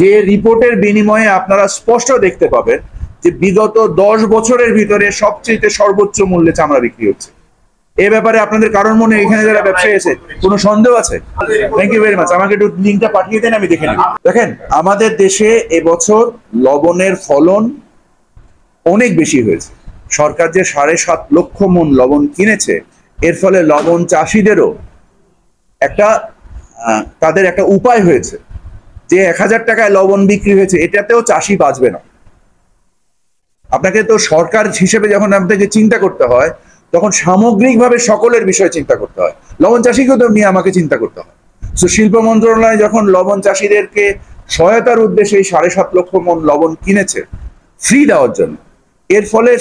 যে রিপোর্টের বিনিময়ে আপনারা স্পষ্ট দেখতে পাবেন যে বিগত 10 বছরের ভিতরে সবচেয়ে সর্বোচ্চ মূল্যে চামড়া বিক্রি হচ্ছে। এ ব্যাপারে আপনাদের কারোর মনে এখানে যারা ব্যবসায়ী আছে কোনো সন্দেহ আছে? Thank you very much. আমাকে একটু লিঙ্কটা পাঠিয়ে দেন, আমি দেখে নিই। দেখেন, আমাদের দেশে এবছর লবণের ফলন অনেক বেশি হয়েছে। সরকার যে 7.5 লক্ষ মণ লবণ কিনেছে, এর ফলে লবণ চাষিদেরও তাদের একটা উপায় হয়েছে যে 1000 টাকায় লবণ বিক্রি হয়েছে, এটাতেও চাষি বাঁচবে না। আপনাকে তো সরকার হিসেবে যখন আপনাকে চিন্তা করতে হয়, তখন সামগ্রিকভাবে সকলের বিষয় চিন্তা করতে হয়। লবণ চাষিকেও তো নিয়ে আমাকে চিন্তা করতে হয়। তো শিল্প মন্ত্রণালয় যখন লবণ চাষিদেরকে সহায়তার উদ্দেশ্যে এই 7.5 লক্ষ মণ লবণ কিনেছে ফ্রি দেওয়ার জন্য, এর ফলে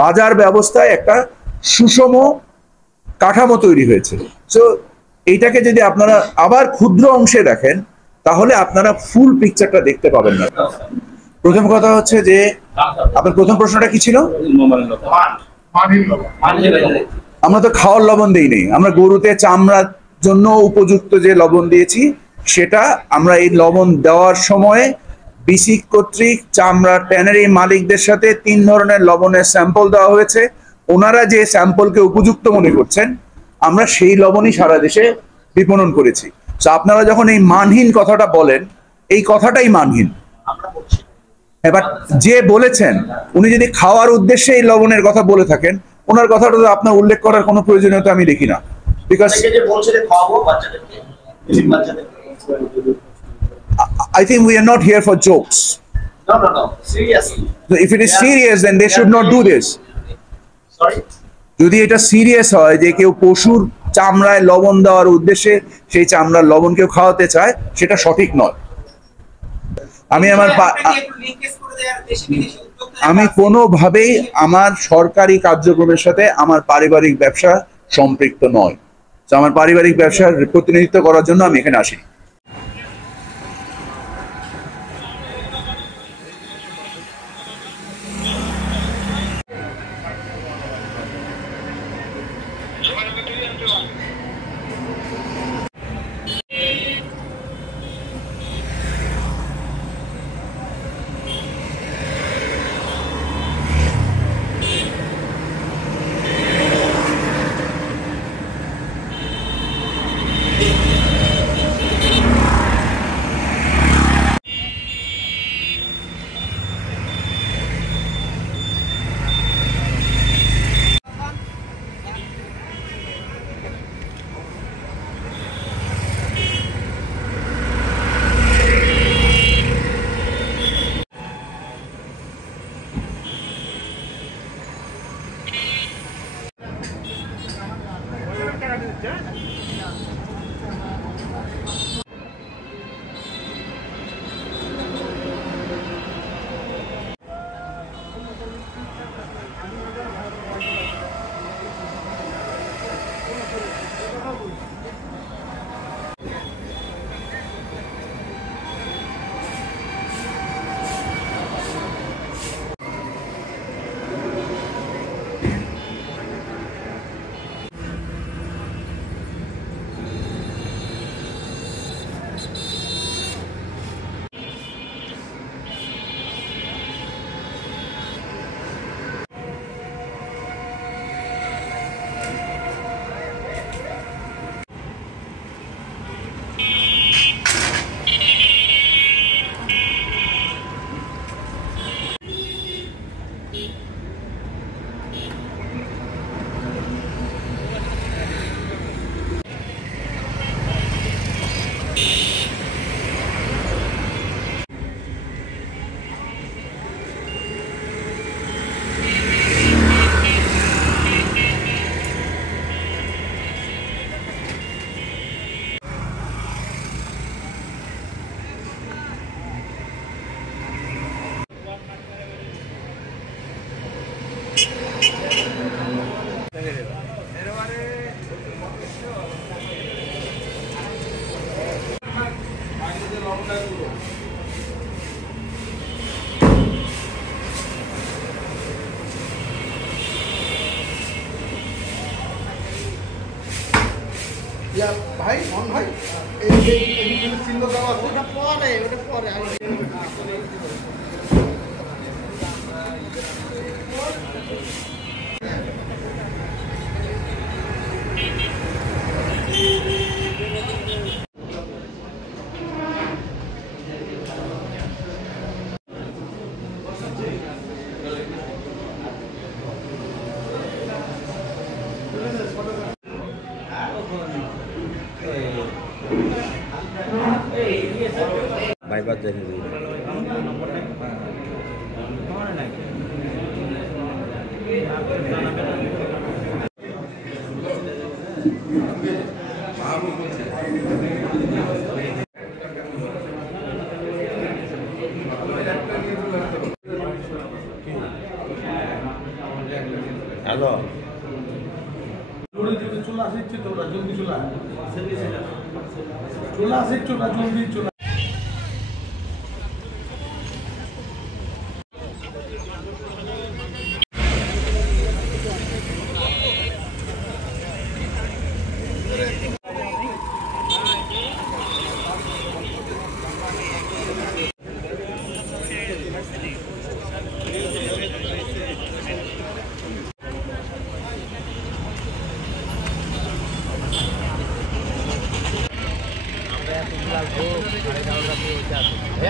বাজার ব্যবস্থায় একটা সুষম কাঠামো তৈরি হয়েছে। তো এইটাকে যদি আপনারা আবার ক্ষুদ্র অংশে দেখেন, তাহলে আপনারা ফুল পিকচারটা দেখতে পাবেন না। প্রথম কথা হচ্ছে যে, আপনার প্রথম প্রশ্নটা কি ছিল? আমরা তো খাওয়ার লবণ দেই নেই, আমরা গরুতে চামড়ার জন্য উপযুক্ত যে লবণ দিয়েছি, সেটা আমরা এই লবণ দেওয়ার সময় বিসিক কর্তৃক চামড়ার ট্যানারি মালিকদের সাথে 3 ধরনের লবণের স্যাম্পল দেওয়া হয়েছে। ওনারা যে স্যাম্পলকে উপযুক্ত মনে করছেন, আমরা সেই লবণই সারা দেশে বিপণন করেছি। তো আপনারা যখন এই মানহীন কথাটা বলেন, এই কথাটাই মানহীন। এবার যে বলেছেন, উনি যদি খাওয়ার উদ্দেশ্যে এই লবণের কথা বলে থাকেন, ওনার কথাটা তো আপনার উল্লেখ করার কোনো প্রয়োজনীয়তা আমি দেখি না। Because I think we are not here for jokes. No. Seriously. So if it is serious, then they should not do this. Sorry? যদি এটা সিরিয়াস হয় যে কেউ পশুর চামড়ায় লবণ দেওয়ার উদ্দেশ্যে সেই চামড়ার লবণ কেউ খাওয়াতে চায়, সেটা সঠিক নয়। আমি কোনোভাবেই আমার সরকারি কার্যক্রমের সাথে আমার পারিবারিক ব্যবসা সম্পৃক্ত নয়। তো আমার পারিবারিক ব্যবসার প্রতিনিধিত্ব করার জন্য আমি এখানে আসি। ভাই ভাই এই চিহ্ন দেওয়া আছে, ওটা পরে বাদ দেখে দিই হ্যালো চলে আসে তোরা জলদি চলে আসে জলদি চলে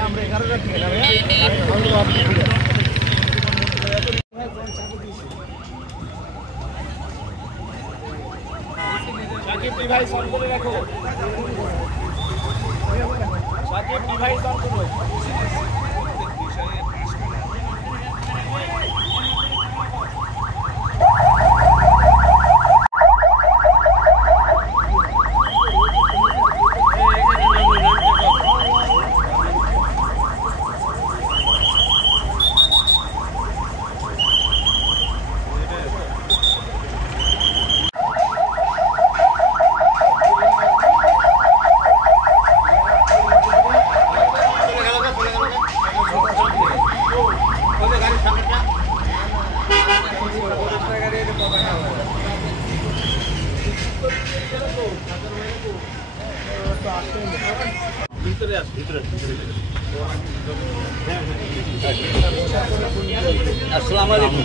আমরা 11 রাত থেকে না সাকিব ডিভাইস অন করে রাখো সাকিব ডিভাইস অন করো আসসালামু আলাইকুম